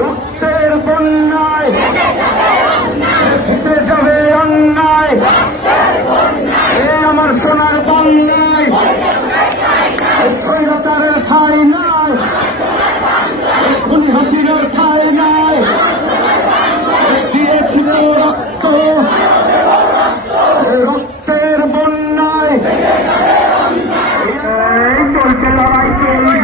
রক্তের বন্যায় ভেসে যাবে অন্যায়, এই আমার সোনার বাংলায় স্বৈরাচারের ঠাঁই নাই, খুনি হাসিনার ঠাঁই নাই। দিয়েছিল রক্ত, রক্তের বন্যায় এই চলছে লড়াই, চলবে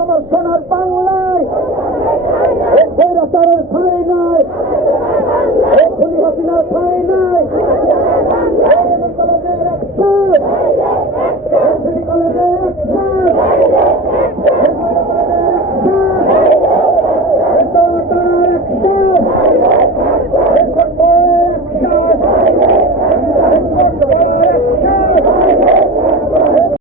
আমার সোনার বাংলায় স্বৈরাচারের ঠাঁই নাই, খুনি হাসিনার ঠাঁই নাই।